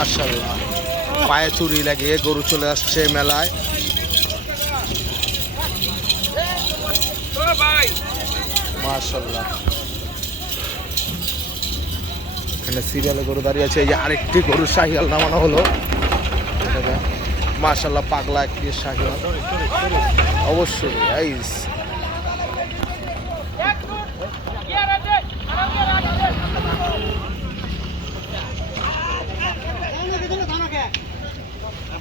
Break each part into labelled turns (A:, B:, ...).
A: মাশাল্লাহ পায়ে চুরি লাগিয়ে গরু চলে আসছে মেলায়। মাশাল্লাহ এখানে সিরিয়ালে গরু দাঁড়িয়ে আছে। এই আরেকটি শাহিয়াল নামানো হলো। পাগলা একটি শাহিয়াল অবশ্যই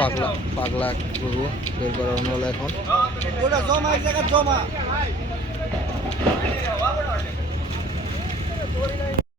A: পাগলা পাগলা গরু বের করানো হলো এখন।
B: জমা এক জায়গায় জমা।